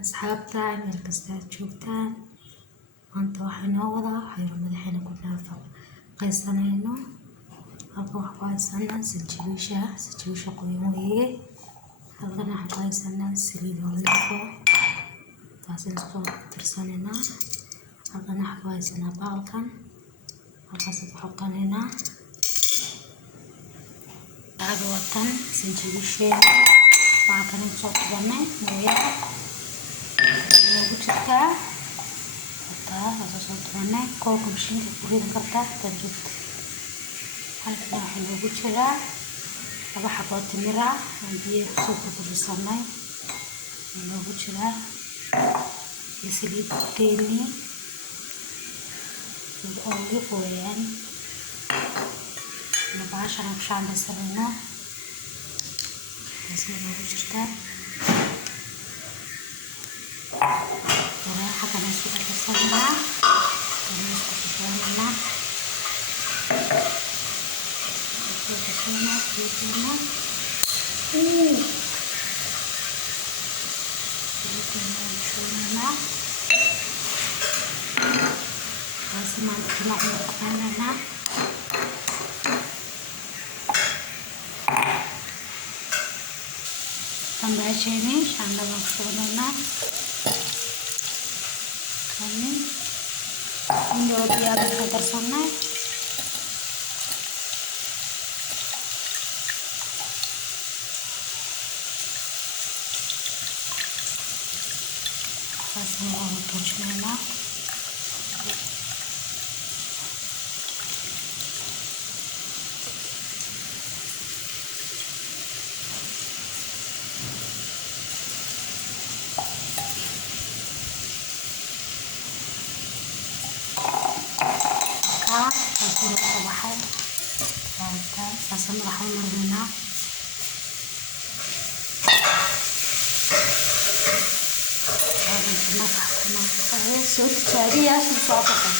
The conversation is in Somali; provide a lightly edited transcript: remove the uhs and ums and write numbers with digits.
asxaabta meel kasta aad joogtaan maanta waxaan noo wadaa xayro madaxayna ku qaybsanayno halkan wax ku haysanaa sanjabiisha qoyan weeye halkan waxaan ku haysanaa saliid olive taasoo isku tirsanayna halkan waxaan ku haysanaa baalkan halkaas ku xoqanayna watan sanjabiisha waxaan soo qabanay mooyaa lagu jirtaa taasoo soo qabanay koolka mashiinka ku ridan kartaa tanjubta halkan waxaa lagu jiraa laba xabo timir ah biyo soo buuxsanay lagu jiraa saliid teeni olive weeyaan mabaashan ku shaandaysanayno taasoo lagu jirtaa حتى نسوي البصلة ونسوي البصلة ini roti yang kita sana kasih orang tujuannya sudah terbahan dan rasa merahan merena sudah jadi ya susah apa